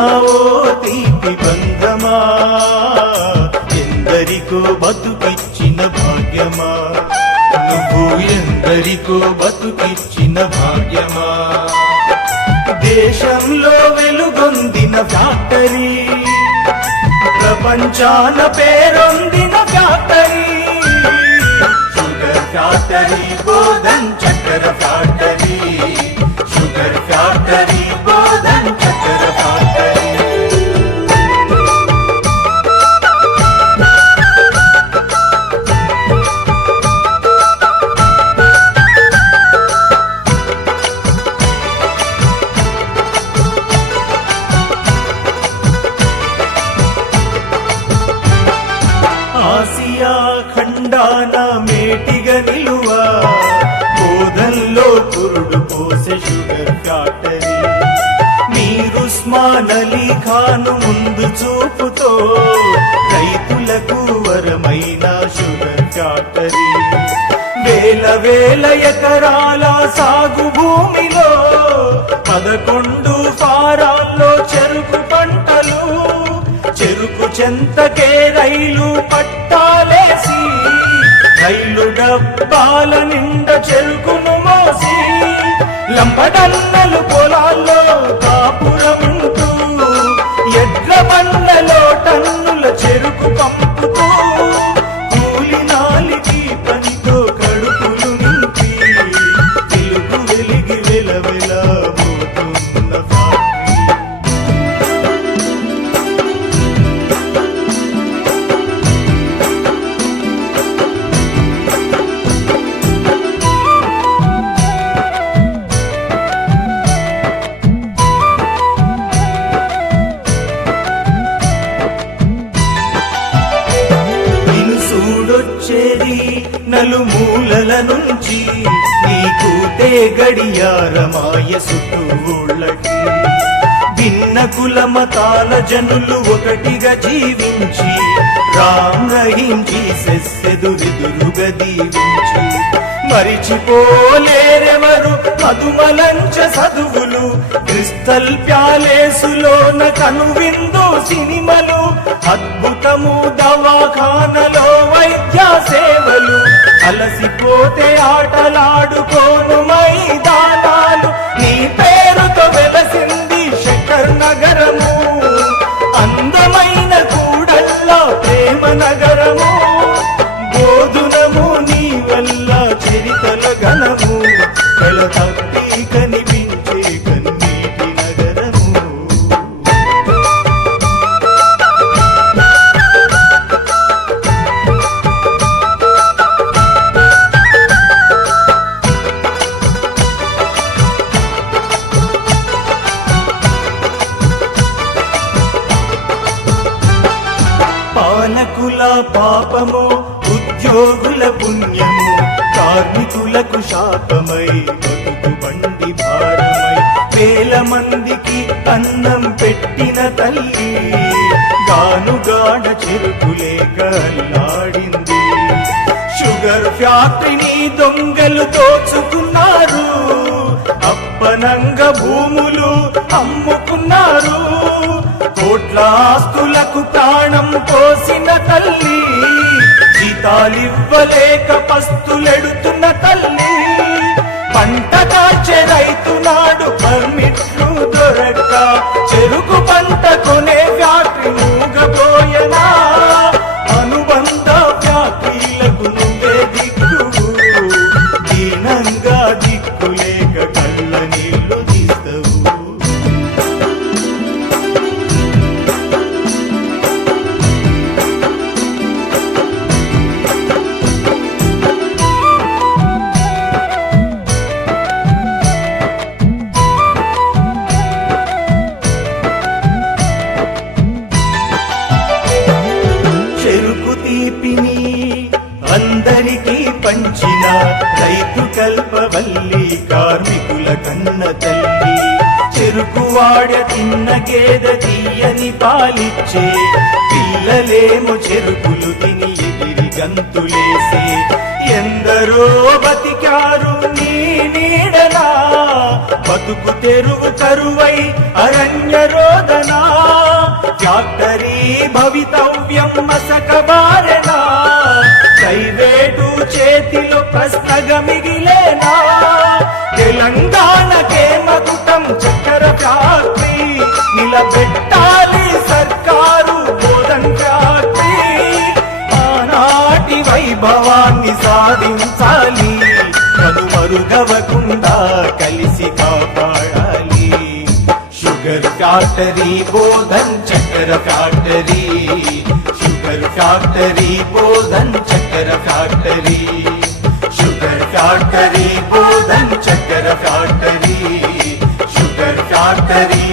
ఓ తీపి బంధమా, ఎందరికో బతుకిచ్చిన భాగ్యమా, నువ్వు ఎందరికో బతుకిచ్చిన భాగ్యమా. దేశంలో వెలుగొందిన ఫ్యాక్టరీ, ప్రపంచాన పేరొందిన ఫ్యాక్టరీ, షుగర్ ఫ్యాక్టరీ బోధన్ చక్కెర ఫ్యాక్టరీ, షుగర్ ఫ్యాక్టరీ బోధన్ చక్కెర ఫ్యాక్టరీ. ఆసియా ఖండాన మేటిగా నిలువ, బోధన్లో పురుడు పోసే షుగర్ ఫ్యాక్టరీ. మీరు ఉస్మాన్ అలీ ఖాన్ ముందు చూపుతో రైతులకు వరమైన షుగర్ ఫ్యాక్టరీ. వేల వేల ఎకరాల సాగు భూమిలో 11 ఫారాల్లో చెరుకు పంటలు, చెరుకు చెంతకే రైలు పట్టాలేసి, రైలు డబ్బాల నిండా చెరుకును మోసి, లంపడన్నలు పొలాల్లో కాపురముంటూ, ఎడ్ల బండ్లలో టన్నుల చెరుకు పంపుతూ, కూలి నాలికి పనితో కడుపులు నింపి, వెలుగు వెలిగి వెలవెల పోతున్న ఫ్యాక్టరీ. నలుమూలల నుంచి నీకూతే గడియారమాయ సుట్టూళ్ళకి, భిన్న కుల మతాల జనులు ఒకటిగా జీవించి, రామ్ రహీం జీసస్ ఎదురెదురుగా దీవించి, మరిచిపోలేరెవరు మధుమలంచ చదువులు, క్రిస్టల్ ప్యాలేసులోన కనువిందు సినిమలు, అద్భుతము దవాఖానలో వైద్య సేవలు, అలసిపోతే ఆటలాడుకోను మైదానాలు, నీ పేరుతో వెలసింది శంకర్ నగరము, అందమైన కూడల్లా ప్రేమ నగరము, బోధునము నీ వల్ల చరితల గణము, కల తప్పి కనిపించే కన్నీటి నగరము. పాలకుల పాపము, ఉద్యోగుల పుణ్యము, కార్మికులకు శాపమై బతుకు బండి భారమై, వేల మందికి అన్నం పెట్టిన తల్లి, గానుగాడ చెరుకులేక అల్లాడింది. షుగర్ ఫ్యాక్టరీని దొంగలు దోచుకున్నారు, అప్పనంగ భూములు అమ్ముకున్నారు, కోట్ల ఆస్తులకు ప్రాణం పోసిన తల్లి, జీతాలివ్వలేక పస్తులెడుతున్న తల్లి, పంట కాచే రైతు నాడు పర్మిట్లు దొరక్క, చెరుకు పంట కొనే ఫ్యాక్టరీ మూగపోయనా, అనుబంధ ఫ్యాక్టరీలకు నువ్వే దిక్కు, దీనంగా దిక్కులేక కళ్ళ నీళ్లు తీస్తావు. అందరికీ పంచిన రైతు కల్పవల్లి, కార్మికుల కన్న తల్లి, చెరుకు వాడ తిన్న గేద తీయని పాలిచ్చే, పిల్లలేమో చెరుకులు తిని ఎగిరి గంతులేసే, ఎందరో బతికారు నీ నీడనా, బతుకు తెరువు కరువై అరణ్య రోదనా, భవితవ్యం మసకబారెనా ప్రైవేటు చేతిలో ప్రశ్నగా మిగిలేనా తెలంగాణకే మకుటం చక్కెర ఫ్యాక్టరీ నిలబెట్టాలి సర్కారు బోధన్ ఫ్యాక్టరీ ఆనాటి వైభవాన్ని సాధించాలి మరుగవకుండా కలిసి కాపాడాలి షుగర్ ఫ్యాక్టరీ బోధన్ చక్కెర ఫ్యాక్టరీ షుగర్ ఫ్యాక్టరీ బోధన్ చక్కెర ఫ్యాక్టరీ షుగర్ ఫ్యాక్టరీ బోధన్ చక్కెర ఫ్యాక్టరీ షుగర్ ఫ్యాక్టరీ